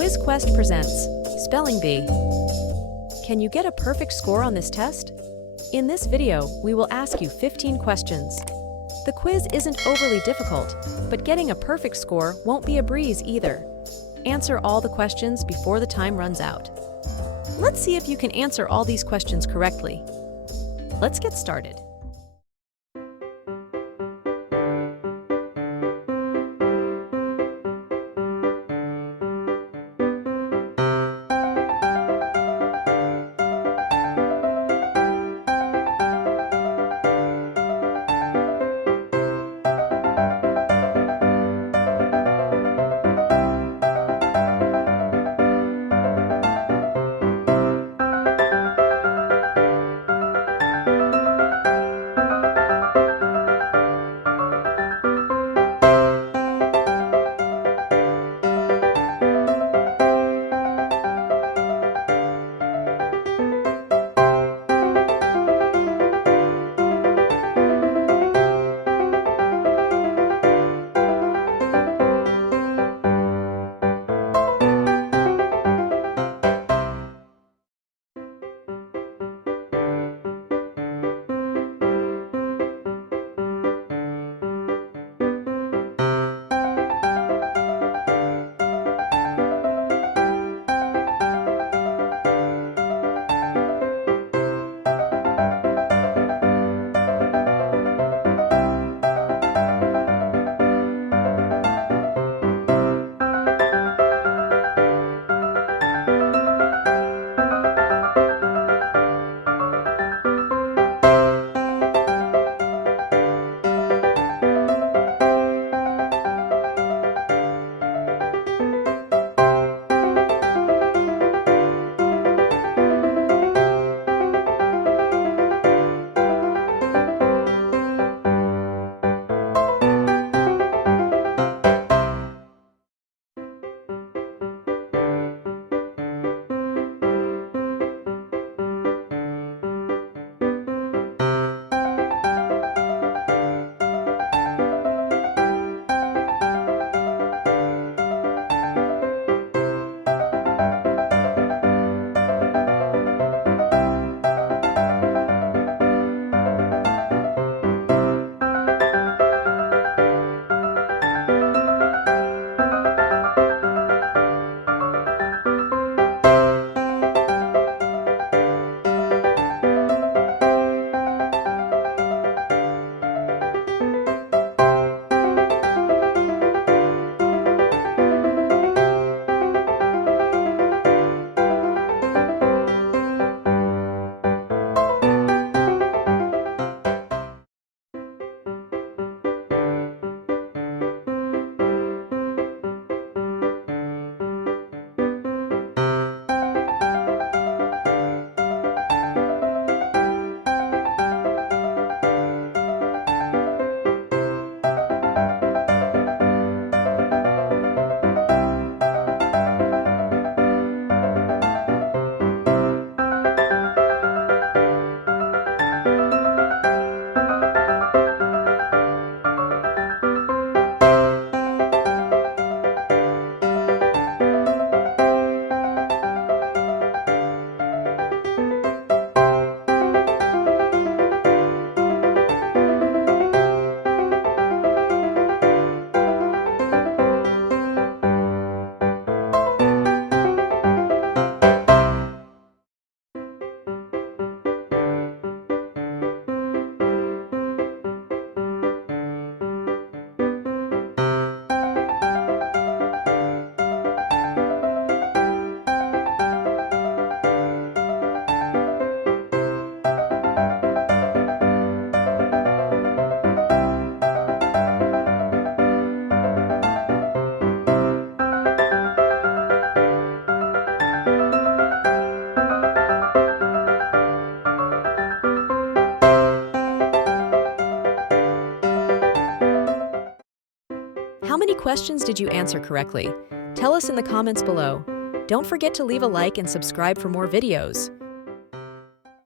Quiz Quest presents Spelling Bee. Can you get a perfect score on this test? In this video, we will ask you 15 questions. The quiz isn't overly difficult, but getting a perfect score won't be a breeze either. Answer all the questions before the time runs out. Let's see if you can answer all these questions correctly. Let's get started. How many questions did you answer correctly? Tell us in the comments below. Don't forget to leave a like and subscribe for more videos.